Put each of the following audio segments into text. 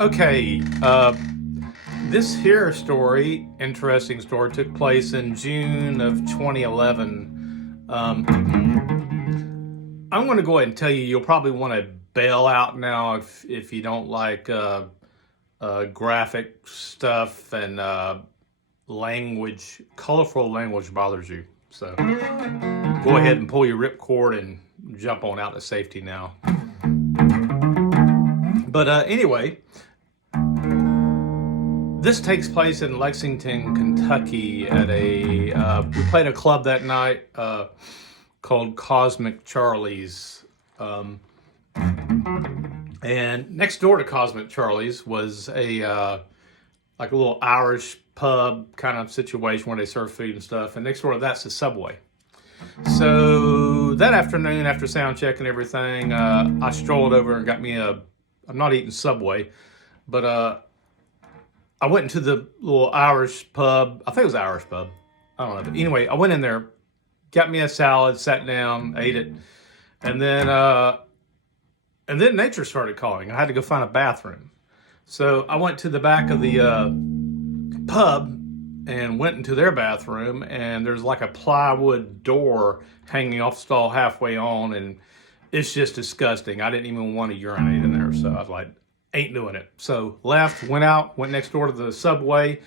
Okay, this here story, interesting story, took place in June of 2011. I'm going to go ahead and tell you, you'll probably want to bail out now if you don't like graphic stuff and colorful language bothers you. So go ahead and pull your ripcord and jump on out to safety now. But anyway, this takes place in Lexington, Kentucky at we played a club that night called Cosmic Charlie's. And next door to Cosmic Charlie's was like a little Irish pub kind of situation where they serve food and stuff. And next door to that's the Subway. So that afternoon, after sound check and everything, I strolled over and got me I'm not eating Subway, but I went into the little Irish pub. I think it was Irish pub. I don't know. But anyway, I went in there, got me a salad, sat down, ate it. And then nature started calling. I had to go find a bathroom. So I went to the back of the pub and went into their bathroom, and there's like a plywood door hanging off the stall halfway on, and it's just disgusting. I didn't even want to urinate in there, so I was like, ain't doing it. So left, went out, went next door to the Subway,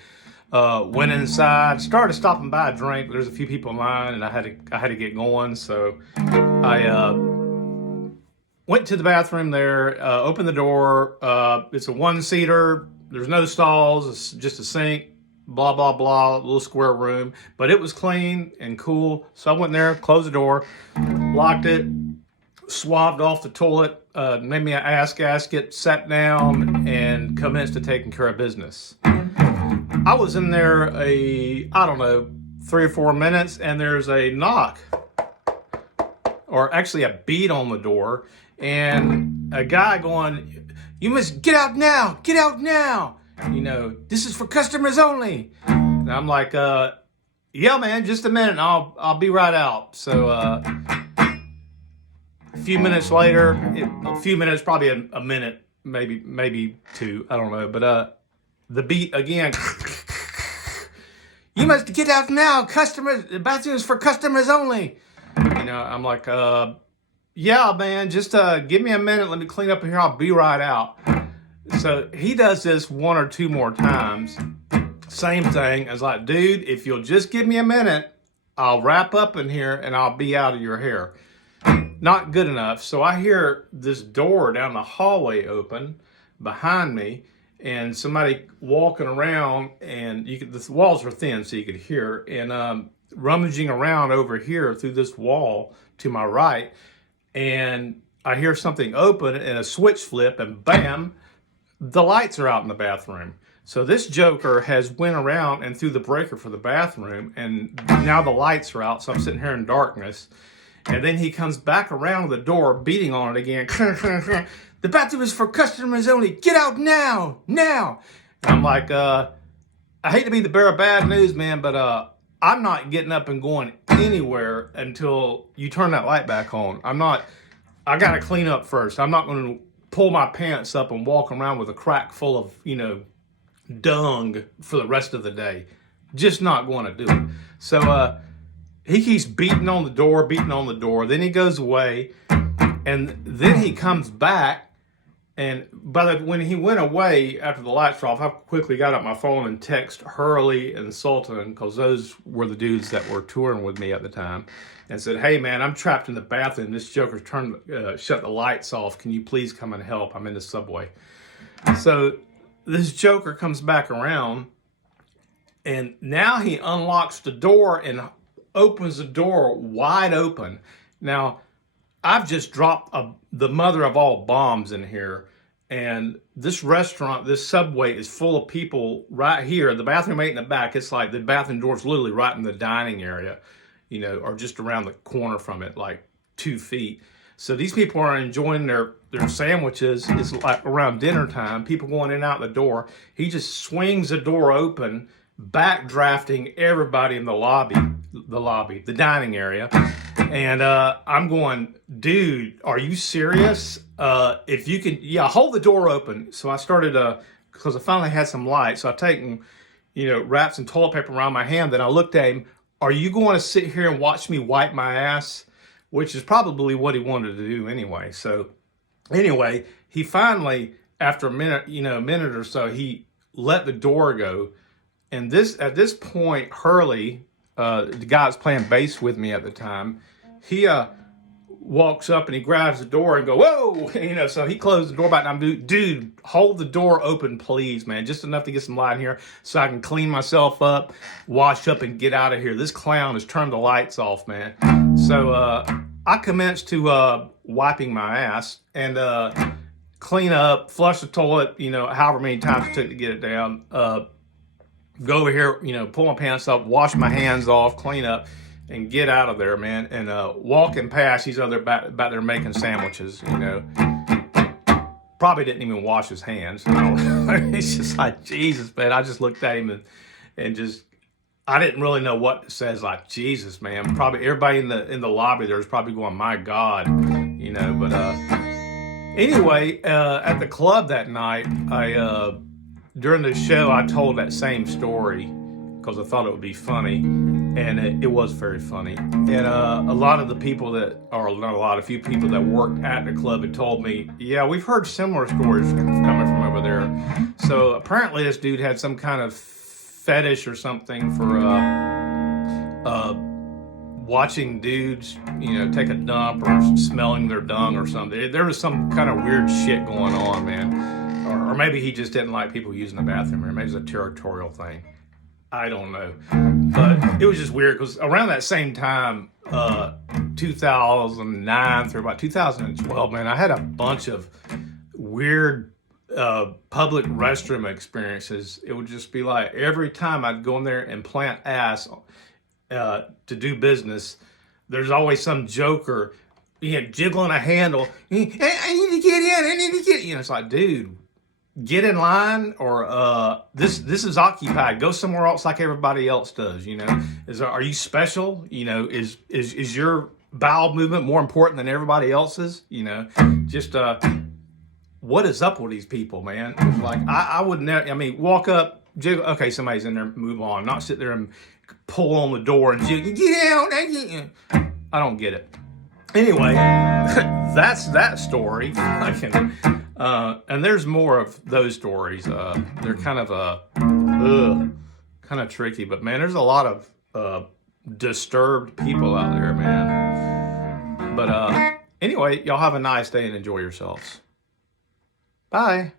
went inside, started stopping by a drink. There's a few people in line, and I had to get going, so I went to the bathroom there, opened the door. It's a one-seater. There's no stalls. It's just a sink, blah, blah, blah, little square room. But it was clean and cool. So I went there, closed the door, locked it, swabbed off the toilet, made me an ass gasket, sat down, and commenced to taking care of business. I was in there I don't know, 3 or 4 minutes, and there's a knock, or actually a beat on the door, and a guy going, "You must get out now, get out now. You know, this is for customers only." And I'm like, yeah, man, just a minute, and I'll be right out. So, a few minutes later, a few minutes, probably a minute, maybe 2, I don't know. But the beat again. "You must get out now, customers. The bathroom is for customers only." You know, I'm like, yeah, man, just give me a minute. Let me clean up in here. I'll be right out. So he does this 1 or 2 more times. Same thing. I was like, dude, if you'll just give me a minute, I'll wrap up in here and I'll be out of your hair. Not good enough. So I hear this door down the hallway open behind me, and somebody walking around, and the walls are thin so you could hear, and rummaging around over here through this wall to my right, and I hear something open and a switch flip, and bam, the lights are out in the bathroom. So this joker has went around and through the breaker for the bathroom, and now the lights are out, so I'm sitting here in darkness. And then he comes back around the door, beating on it again. "The bathroom is for customers only. Get out now, now." And I'm like, I hate to be the bearer of bad news, man, but I'm not getting up and going anywhere until you turn that light back on. I got to clean up first. I'm not going to pull my pants up and walk around with a crack full of, dung for the rest of the day. Just not going to do it. So he keeps beating on the door. Then he goes away, and then he comes back. And when he went away after the lights were off, I quickly got up my phone and text Hurley and Sultan, because those were the dudes that were touring with me at the time, and said, "Hey man, I'm trapped in the bathroom. This joker's shut the lights off. Can you please come and help? I'm in the Subway." So this joker comes back around, and now he unlocks the door and opens the door wide open. Now, I've just dropped the mother of all bombs in here, and this restaurant, this Subway, is full of people right here. The bathroom ain't in the back. It's like the bathroom door's literally right in the dining area, or just around the corner from it, like 2 feet. So these people are enjoying their sandwiches. It's like around dinner time, people going in and out the door. He just swings the door open, backdrafting everybody in the dining area. And I'm going, dude, are you serious? If you can, yeah, hold the door open. So I started, because I finally had some light. So I taken, wrapped some toilet paper around my hand. Then I looked at him. Are you going to sit here and watch me wipe my ass? Which is probably what he wanted to do anyway. So anyway, he finally, after a minute or so, he let the door go. And at this point, Hurley, the guy that's playing bass with me at the time, he walks up and he grabs the door and go, whoa, so he closed the door back. And I'm, dude, hold the door open, please, man, just enough to get some light in here so I can clean myself up, wash up, and get out of here. This clown has turned the lights off, man. So I commenced to wiping my ass and clean up, flush the toilet, however many times it took to get it down. Go over here, pull my pants up, wash my hands off, clean up, and get out of there, man. And walking past, he's other back there making sandwiches, Probably didn't even wash his hands. It's just like, Jesus, man. I just looked at him and just, I didn't really know what to say. It's like, Jesus, man. Probably everybody in the lobby there was probably going, my God, But anyway, at the club that night, during the show, I told that same story because I thought it would be funny, and it was very funny. And a lot of the people a few people that worked at the club had told me, yeah, we've heard similar stories coming from over there. So apparently this dude had some kind of fetish or something for watching dudes, take a dump or smelling their dung or something. There was some kind of weird shit going on, man. Or maybe he just didn't like people using the bathroom, or maybe it's a territorial thing. I don't know. But it was just weird because around that same time, 2009 through about 2012, man, I had a bunch of weird public restroom experiences. It would just be like every time I'd go in there and plant ass to do business, there's always some joker jiggling a handle. I need to get in. I need to get in. It's like, dude, get in line, or this is occupied. Go somewhere else like everybody else does. Are you special? Is your bowel movement more important than everybody else's? Just what is up with these people, man? It's like I would never. I mean, walk up, jiggle. Okay, somebody's in there. Move on. Not sit there and pull on the door and jiggle. Get out. I don't get it. Anyway, that's that story. And there's more of those stories. They're kind of tricky, but man, there's a lot of disturbed people out there, man. But anyway, y'all have a nice day and enjoy yourselves. Bye.